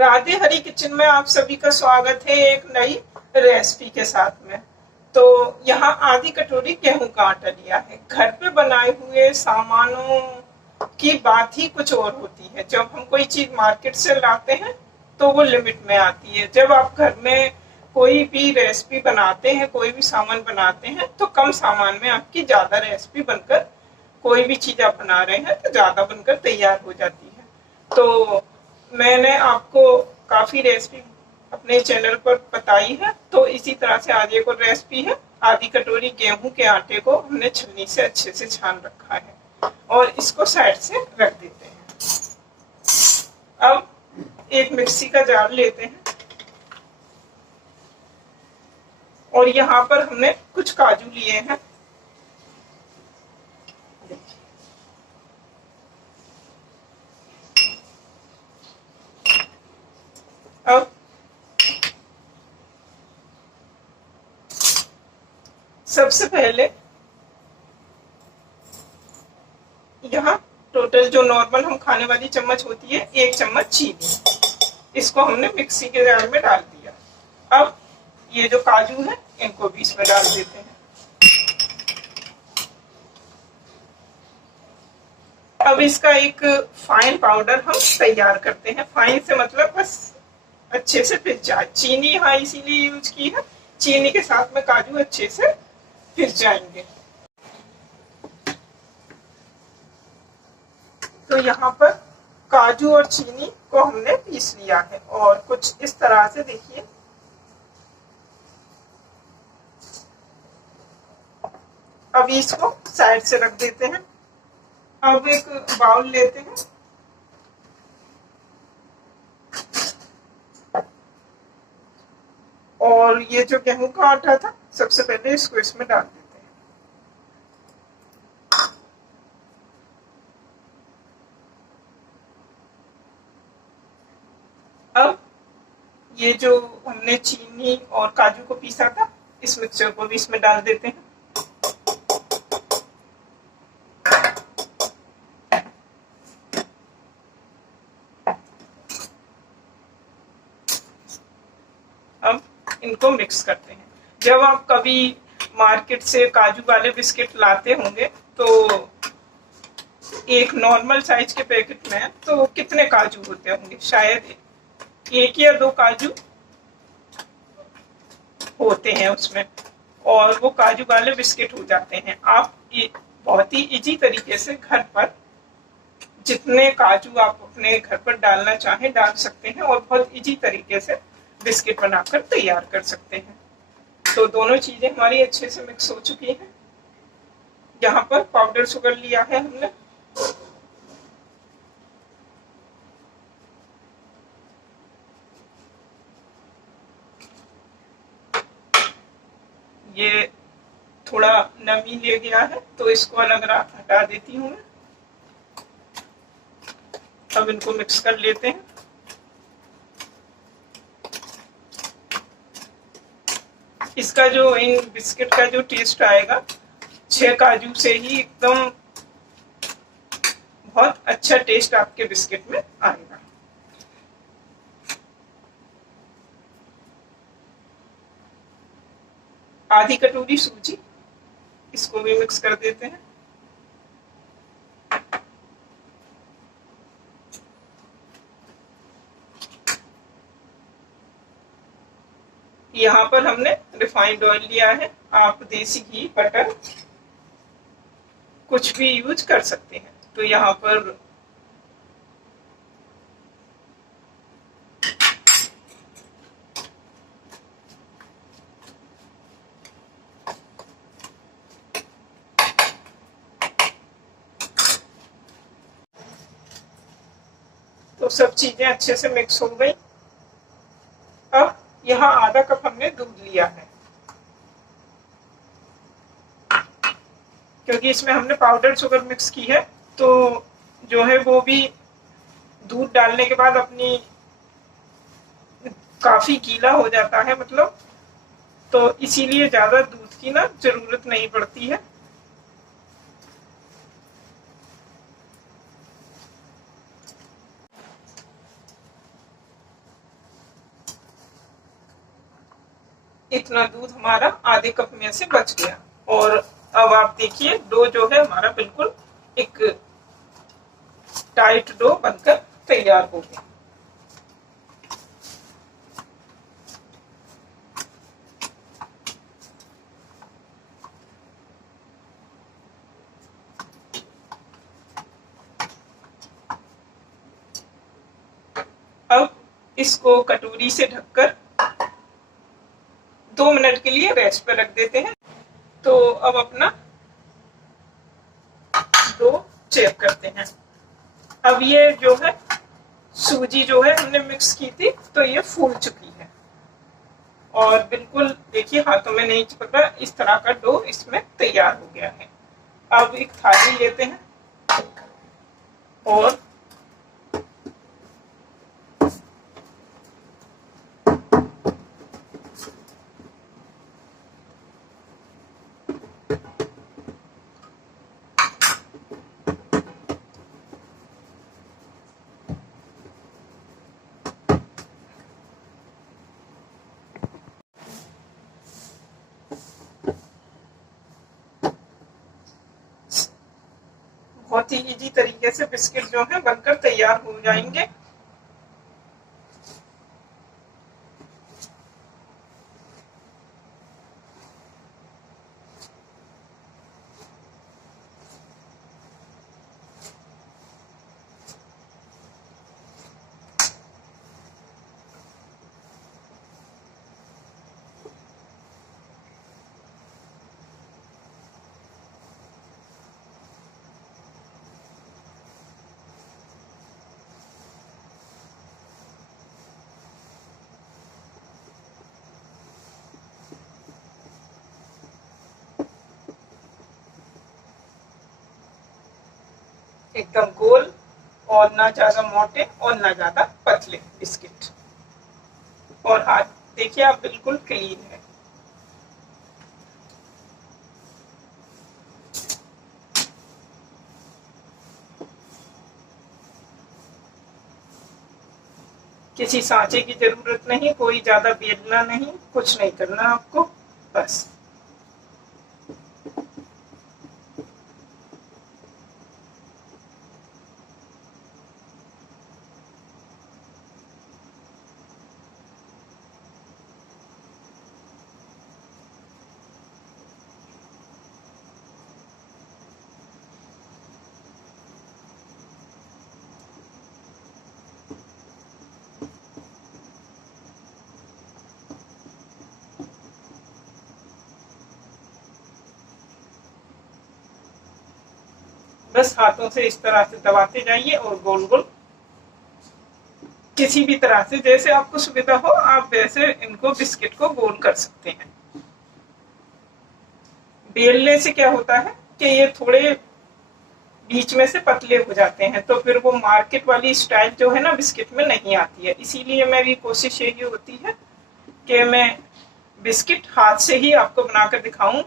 राधे हरी kitchen में आप सभी का स्वागत है एक नई रेसिपी के साथ में। तो यहाँ आधी कटोरी गेहूं का आटा लिया है। घर पे बनाए हुए सामानों की बात ही कुछ और होती है। जब हम कोई चीज मार्केट से लाते हैं तो वो लिमिट में आती है। जब आप घर में कोई भी रेसिपी बनाते हैं, कोई भी सामान बनाते हैं, तो कम सामान में आपकी ज्यादा रेसिपी बनकर, कोई भी चीज आप बना रहे हैं तो ज्यादा बनकर तैयार हो जाती है। तो मैंने आपको काफी रेसिपी अपने चैनल पर बताई है, तो इसी तरह से आज एक और रेसिपी है। आधी कटोरी गेहूं के आटे को हमने छलनी से अच्छे से छान रखा है और इसको साइड से रख देते हैं। अब एक मिक्सी का जार लेते हैं और यहाँ पर हमने कुछ काजू लिए हैं। अब सबसे पहले यहाँ टोटल जो नॉर्मल हम खाने वाली चम्मच होती है, 1 चम्मच चीनी, इसको हमने मिक्सी के जार में डाल दिया। अब ये जो काजू है इनको भी इसमें डाल देते हैं। अब इसका एक फाइन पाउडर हम तैयार करते हैं। फाइन से मतलब बस अच्छे से पिस जाए। चीनी यहाँ इसीलिए यूज की है, चीनी के साथ में काजू अच्छे से पिस जाएंगे। तो यहाँ पर काजू और चीनी को हमने पीस लिया है और कुछ इस तरह से देखिए। अब इसको साइड से रख देते हैं। अब एक बाउल लेते हैं और ये जो गेहूं का आटा था, सबसे पहले इसको इसमें डाल देते हैं। अब ये जो हमने चीनी और काजू को पीसा था, इस मिक्सचर को भी इसमें डाल देते हैं। अब इनको मिक्स करते हैं। जब आप कभी मार्केट से काजू वाले बिस्किट लाते होंगे तो एक नॉर्मल साइज के पैकेट में तो कितने काजू होते होंगे? शायद 1 या 2 काजू होते हैं उसमें, और वो काजू वाले बिस्किट हो जाते हैं। आप बहुत ही इजी तरीके से घर पर जितने काजू आप अपने घर पर डालना चाहें डाल सकते हैं और बहुत इजी तरीके से बिस्किट बनाकर तैयार कर सकते हैं। तो दोनों चीजें हमारी अच्छे से मिक्स हो चुकी हैं। यहाँ पर पाउडर शुगर लिया है हमने, ये थोड़ा नमी ले गया है तो इसको अलग हटा देती हूँ मैं। अब इनको मिक्स कर लेते हैं। इसका जो इन बिस्किट का जो टेस्ट आएगा 6 काजू से ही एकदम बहुत अच्छा टेस्ट आपके बिस्किट में आएगा। आधी कटोरी सूजी, इसको भी मिक्स कर देते हैं। यहाँ पर हमने रिफाइंड ऑयल लिया है। आप देसी घी, बटर कुछ भी यूज कर सकते हैं। तो यहाँ पर तो सब चीजें अच्छे से मिक्स हो गई। अब यहाँ आधा कप हमने दूध लिया है, क्योंकि इसमें हमने पाउडर शुगर मिक्स की है तो जो है वो भी दूध डालने के बाद अपनी काफी गीला हो जाता है, मतलब, तो इसीलिए ज्यादा दूध की ना जरूरत नहीं पड़ती है। इतना दूध हमारा आधे कप में से बच गया। और अब आप देखिए डो जो है हमारा बिल्कुल एक टाइट डो बनकर तैयार हो गया। अब इसको कटोरी से ढककर 2 मिनट के लिए रेस्ट पर रख देते हैं। तो अब अपना डो चेक करते हैं। अब ये जो है सूजी जो है हमने मिक्स की थी तो ये फूल चुकी है और बिल्कुल देखिए हाथों में नहीं चिपक रहा, इस तरह का डो इसमें तैयार हो गया है। अब एक थाली लेते हैं और बहुत ही इजी तरीके से बिस्किट जो है बनकर तैयार हो जाएंगे। एकदम गोल और ना ज्यादा मोटे और ना ज्यादा पतले बिस्किट। और हाथ देखिए आप बिल्कुल क्लीन है। किसी सांचे की जरूरत नहीं, कोई ज्यादा बेलना नहीं, कुछ नहीं करना आपको, बस बस हाथों से इस तरह से दबाते जाइए और गोल गोल किसी भी तरह से जैसे आपको सुविधा हो आप वैसे इनको बिस्किट को गोल कर सकते हैं। बेलने से क्या होता है कि ये थोड़े बीच में से पतले हो जाते हैं तो फिर वो मार्केट वाली स्टाइल जो है ना बिस्किट में नहीं आती है। इसीलिए मेरी कोशिश यही होती है कि मैं बिस्किट हाथ से ही आपको बनाकर दिखाऊं।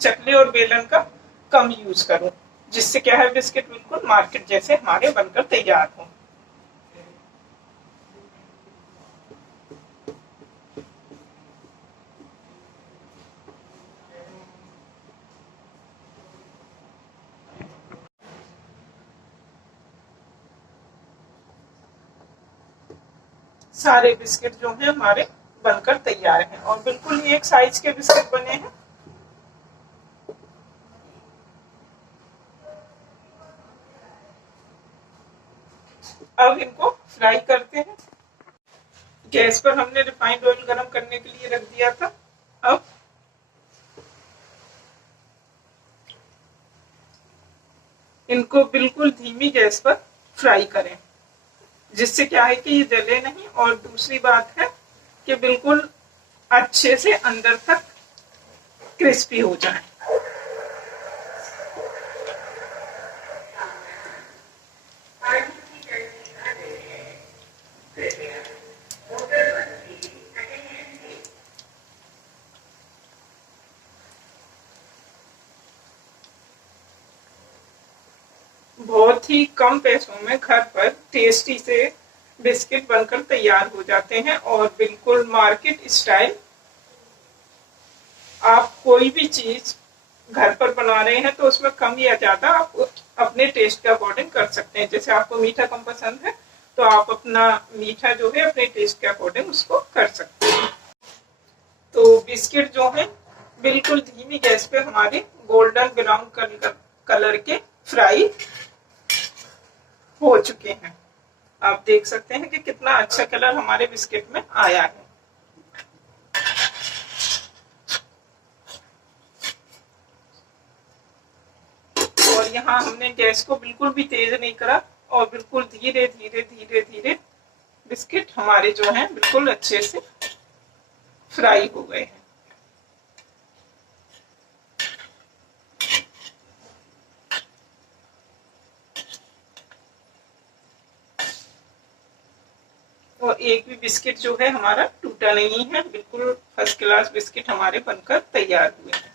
चकले और बेलन का कम यूज करूं, जिससे क्या है बिस्किट बिल्कुल मार्केट जैसे हमारे बनकर तैयार हो। सारे बिस्किट जो हैं हमारे बनकर तैयार हैं और बिल्कुल एक साइज के बिस्किट बने हैं। अब इनको फ्राई करते हैं। गैस पर हमने रिफाइंड ऑयल गरम करने के लिए रख दिया था। अब इनको बिल्कुल धीमी गैस पर फ्राई करें, जिससे क्या है कि ये जले नहीं और दूसरी बात है कि बिल्कुल अच्छे से अंदर तक क्रिस्पी हो जाए। बहुत ही कम पैसों में घर पर टेस्टी से बिस्किट बनकर तैयार हो जाते हैं और बिल्कुल मार्केट स्टाइल। आप कोई भी चीज घर पर बना रहे हैं तो उसमें कम या ज्यादा आप अपने टेस्ट के अकॉर्डिंग कर सकते हैं। जैसे आपको मीठा कम पसंद है तो आप अपना मीठा जो है अपने टेस्ट के अकॉर्डिंग उसको कर सकते हैं। तो बिस्किट जो है बिल्कुल धीमी गैस पे हमारे गोल्डन ब्राउन कलर के फ्राई हो चुके हैं। आप देख सकते हैं कि कितना अच्छा कलर हमारे बिस्किट में आया है। और यहाँ हमने गैस को बिल्कुल भी तेज नहीं करा और बिल्कुल धीरे धीरे धीरे धीरे बिस्किट हमारे जो हैं बिल्कुल अच्छे से फ्राई हो गए हैं। और एक भी बिस्किट जो है हमारा टूटा नहीं है, बिल्कुल फर्स्ट क्लास बिस्किट हमारे बनकर तैयार हुए हैं।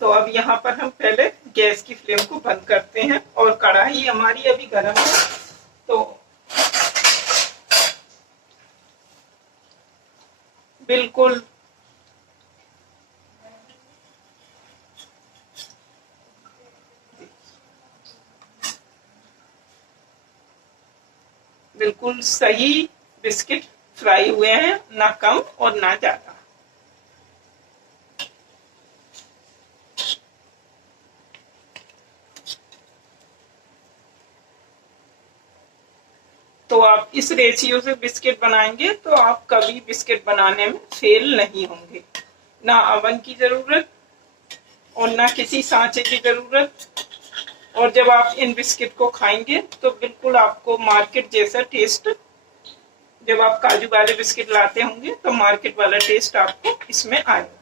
तो अब यहाँ पर हम पहले गैस की फ्लेम को बंद करते हैं और कढ़ाई हमारी अभी गर्म है तो बिल्कुल बिल्कुल सही बिस्किट फ्राई हुए हैं, ना कम और ना ज्यादा। तो आप इस रेशियो से बिस्किट बनाएंगे तो आप कभी बिस्किट बनाने में फेल नहीं होंगे। ना अवन की जरूरत और ना किसी सांचे की जरूरत। और जब आप इन बिस्किट को खाएंगे तो बिल्कुल आपको मार्केट जैसा टेस्ट, जब आप काजू वाले बिस्किट लाते होंगे तो मार्केट वाला टेस्ट आपको इसमें आएगा।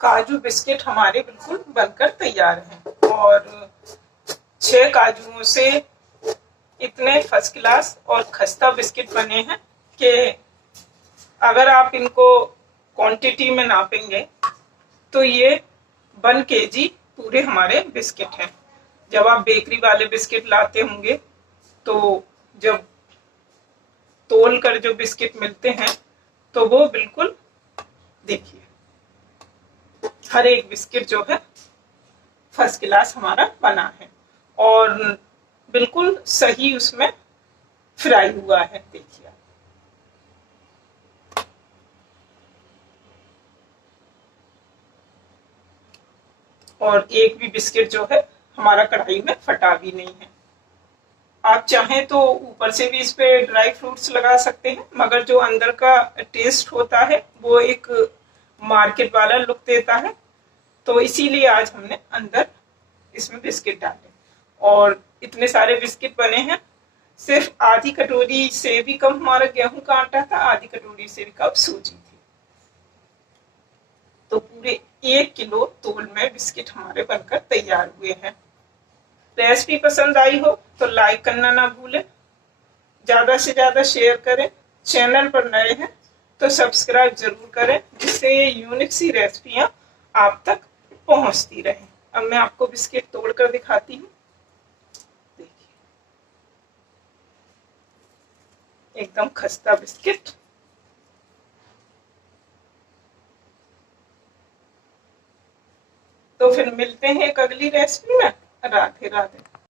काजू बिस्किट हमारे बिल्कुल बनकर तैयार हैं और 6 काजुओं से इतने फर्स्ट क्लास और खस्ता बिस्किट बने हैं कि अगर आप इनको क्वांटिटी में नापेंगे तो ये 1 kg पूरे हमारे बिस्किट हैं। जब आप बेकरी वाले बिस्किट लाते होंगे तो जब तोल कर जो बिस्किट मिलते हैं तो वो बिल्कुल देखिए हर एक बिस्किट जो है फर्स्ट क्लास हमारा बना है और बिल्कुल सही उसमें फ्राई हुआ है। देखिए और एक भी बिस्किट जो है हमारा कढ़ाई में फटा भी नहीं है। आप चाहें तो ऊपर से भी इस पे ड्राई फ्रूट्स लगा सकते हैं, मगर जो अंदर का टेस्ट होता है वो एक मार्केट वाला लुक देता है, तो इसीलिए आज हमने अंदर इसमें बिस्किट डाले। और इतने सारे बिस्किट बने हैं। सिर्फ आधी कटोरी से भी कम हमारा गेहूं का आटा था, आधी कटोरी से भी कम सूजी थी। तो पूरे 1 किलो तोल में बिस्किट हमारे बनकर तैयार हुए हैं। रेसिपी पसंद आई हो तो लाइक करना ना भूलें, ज्यादा से ज्यादा शेयर करें। चैनल पर नए हैं तो सब्सक्राइब जरूर करें, जिससे ये यूनिक सी रेसिपियां आप तक पहुंचती रहें। अब मैं आपको बिस्किट तोड़कर दिखाती हूँ। देखिए एकदम खस्ता बिस्किट। तो फिर मिलते हैं एक अगली रेसिपी में। राधे राधे।